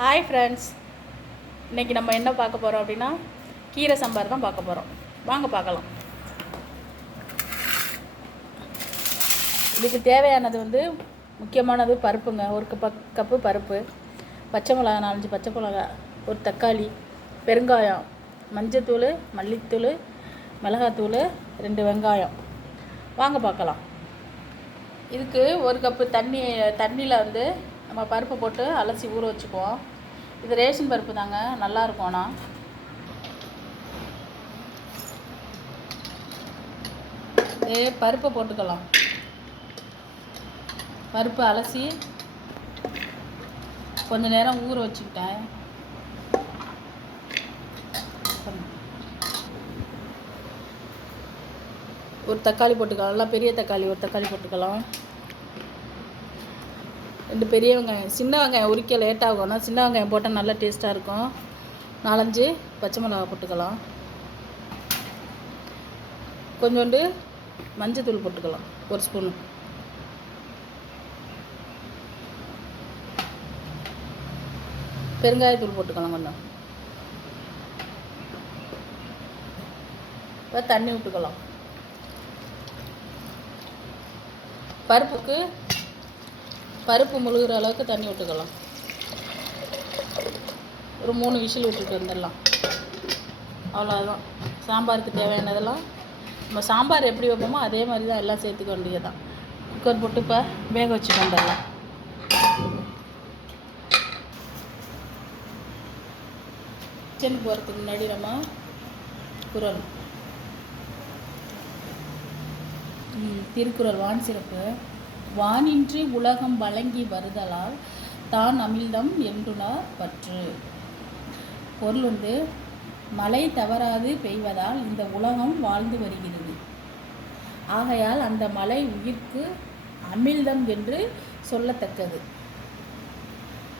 Hi friends, இன்றைக்கி நம்ம என்ன பார்க்க போகிறோம் அப்படின்னா கீரை சாம்பார் தான் பார்க்க போகிறோம். வாங்க பார்க்கலாம். இதுக்கு தேவையானது முக்கியமானது பருப்புங்க. ஒரு கப்பு பருப்பு, பச்சை மிளகா 4 பச்சை மிளகா, ஒரு தக்காளி, பெருங்காயம், மஞ்சத்தூள், மல்லித்தூள், மிளகாத்தூள், 2 வெங்காயம். வாங்க பார்க்கலாம். இதுக்கு ஒரு கப்பு தண்ணியில் நம்ம பருப்பு போட்டு அலசி ஊற வச்சுக்குவோம். இது ரேஷன் பருப்பு தாங்க, நல்லாயிருக்கும். ஆனால் பருப்பை போட்டுக்கலாம். பருப்பு அலசி கொஞ்ச நேரம் ஊற வச்சுக்கிட்டேன். ஒரு தக்காளி போட்டுக்கலாம். நல்லா பெரிய தக்காளி ஒரு தக்காளி போட்டுக்கலாம். 2 பெரிய வெங்காயம், சின்ன வெங்காயம் உரிக்க லேட்டாகும்னா சின்ன வெங்காயம் போட்டால் நல்லா டேஸ்ட்டாக இருக்கும். 4-5 பச்சை மிளகா போட்டுக்கலாம். கொஞ்சோண்டு மஞ்சத்தூள் போட்டுக்கலாம், 1 ஸ்பூனு. பெருங்காயத்தூள் போட்டுக்கலாம் கொஞ்சம். இப்போ தண்ணி விட்டுக்கலாம். பருப்பு முழுகிற அளவுக்கு தண்ணி விட்டுக்கலாம். ஒரு 3 விசில் விட்டுட்டு வந்துடலாம். அவ்வளோதான். சாம்பாருக்கு தேவையானதெல்லாம் நம்ம சாம்பார் எப்படி வைப்போமோ அதே மாதிரி தான் எல்லாம் சேர்த்துக்க வேண்டியதான். குக்கர் போட்டு இப்போ வேக வச்சுட்டு வந்துடலாம். கிச்சனுக்கு போகிறதுக்கு முன்னாடி நம்ம குரல் திருக்குறள் வான் சிறப்பு. வானின்றி உலகம் வழங்கி வருதலால் தான் அமிழ்தம் என்றுனார் பற்று. பொருள் மழை தவறாது பெய்வதால் இந்த உலகம் வாழ்ந்து வருகிறது. ஆகையால் அந்த மழை உயிர்க்கு அமிழ்தம் என்று சொல்லத்தக்கது.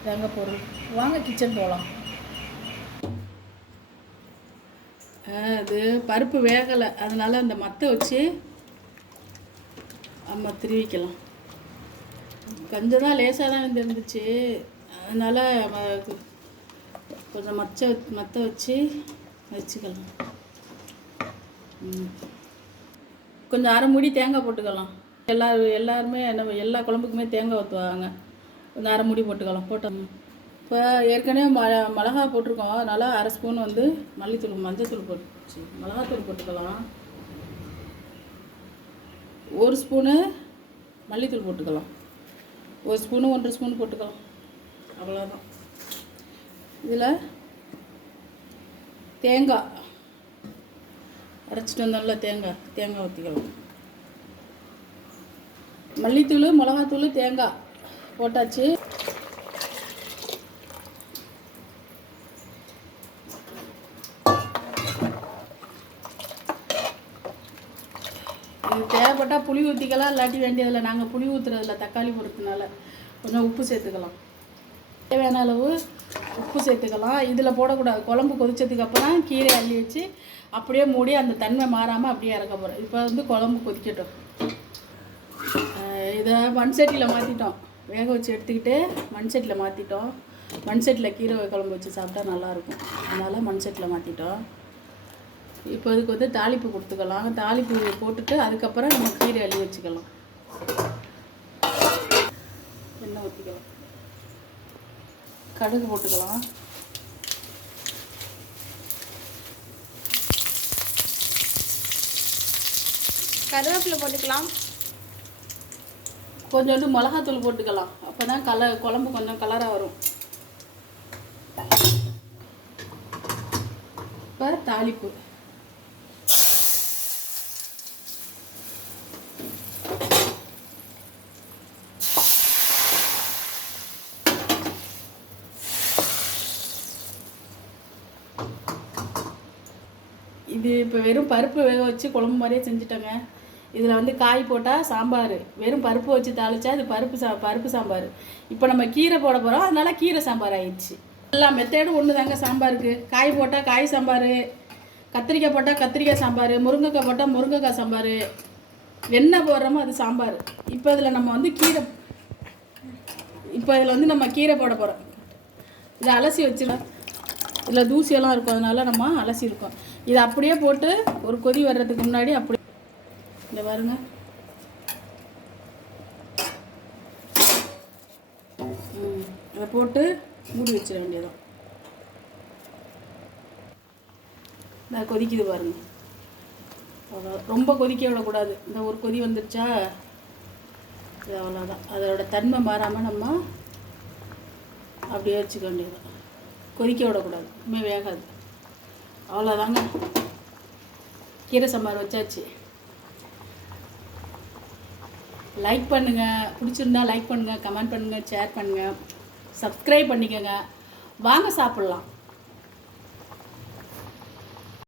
தாங்க பொருள். வாங்க கிச்சன் போகலாம். அது பருப்பு வேகலை, அதனால் அந்த மத்தை வச்சு அம்மா திருவிக்கலாம். கொஞ்சம் தான் லேசாக தான் இருந்துச்சு, அதனால் கொஞ்சம் மத்தை வச்சுக்கலாம். கொஞ்சம் அரை மூடி தேங்காய் போட்டுக்கலாம். எல்லாருமே எல்லா குழம்புக்குமே தேங்காய் ஊற்றுவாங்க. கொஞ்சம் அரை மூடி போட்டுக்கலாம். போட்டோம். இப்போ ஏற்கனவே மிளகா போட்டிருக்கோம், அதனால் அரை ஸ்பூன் மல்லித்தூள், மஞ்சத்தூள் போட்டுச்சு, மிளகாத்தூள் போட்டுக்கலாம். 1 ஸ்பூனு மல்லித்தூள் போட்டுக்கலாம். 1 ஸ்பூனு 1.5 ஸ்பூன் போட்டுக்கலாம். அவ்வளோதான். இதில் தேங்காய் அரைச்சிட்டு வந்தோம்ல, தேங்காய் ஊற்றிக்கலாம். மல்லித்தூள், மிளகாத்தூள், தேங்காய் போட்டாச்சு. தேவைப்பட்டால் புளி ஊற்றிக்கலாம், இல்லாட்டி வேண்டியதில்லை. நாங்கள் புளி ஊற்றுறதில்ல, தக்காளி போடுறதுனால. கொஞ்சம் உப்பு சேர்த்துக்கலாம். தேவையான அளவு உப்பு சேர்த்துக்கலாம். இதில் போடக்கூடாது. குழம்பு கொதிச்சதுக்கப்புறம் கீரை அள்ளி வச்சு அப்படியே மூடி அந்த தன்மை மாறாமல் அப்படியே இறக்க போகிறோம். இப்போ குழம்பு கொதிக்கட்டும். இதை மண் சட்டியில் மாற்றிட்டோம். வேக வச்சு எடுத்துக்கிட்டு மண் சட்டியில் மாற்றிட்டோம். மண் சட்டியில் கீரை குழம்பு வச்சு சாப்பிட்டா நல்லாயிருக்கும். அதனால் மண் சட்டியில் மாற்றிட்டோம். இப்போ இதுக்கு தாளிப்பு கொடுத்துக்கலாம். தாளிப்பு போட்டுட்டு அதுக்கப்புறம் நம்ம கீரை அள்ளி வச்சுக்கலாம். எண்ணெய் ஊற்றிக்கலாம். கடுகு போட்டுக்கலாம். கருவேப்பிலை போட்டுக்கலாம். கொஞ்சோண்டு மிளகாத்தூள் போட்டுக்கலாம். அப்போ தான் குழம்பு கொஞ்சம் கலராக வரும். இப்போ தாளிப்பு. இது இப்போ வெறும் பருப்பு வேக வச்சு குழம்பு மாதிரியே செஞ்சுட்டேங்க. இதில் காய் போட்டால் சாம்பார், வெறும் பருப்பு வச்சு தாளித்தா இது பருப்பு சாம்பார். இப்போ நம்ம கீரை போட போகிறோம், அதனால் கீரை சாம்பார் ஆயிடுச்சு. எல்லா மெத்தேடும் ஒன்று தாங்க சாம்பாருக்கு. காய் போட்டால் காய் சாம்பார், கத்திரிக்காய் போட்டால் கத்திரிக்காய் சாம்பார், முருங்கைக்காய் போட்டால் முருங்கைக்காய் சாம்பார், என்ன போடுறோமோ அது சாம்பார். இப்போ இதில் நம்ம கீரை நம்ம கீரை போட போகிறோம். இதை அலசி வச்சுருக்கோம். இதில் தூசியெல்லாம் இருக்கும், அதனால நம்ம அலசி இருக்கோம். இதை அப்படியே போட்டு ஒரு கொதி வர்றதுக்கு முன்னாடி அப்படி இந்த பாருங்க, இதை போட்டு மூடி வச்சிட வேண்டியதான். நான் கொதிக்குது பாருங்க. ரொம்ப கொதிக்க விடக்கூடாது. இந்த ஒரு கொதி வந்துருச்சா, இது அவ்வளோதான். அதோட தன்மை மாறாமல் நம்ம அப்படியே வச்சுக்க வேண்டியது. கொதிக்க விடக்கூடாது, இன்னும் வேகாது. அவ்வளோதாங்க, கீரை சாம்பார் வச்சாச்சு. லைக் பண்ணுங்கள், பிடிச்சிருந்தா லைக் பண்ணுங்கள், கமெண்ட் பண்ணுங்கள், ஷேர் பண்ணுங்கள், சப்ஸ்கிரைப் பண்ணிக்கோங்க. வாங்க சாப்பிட்லாம்.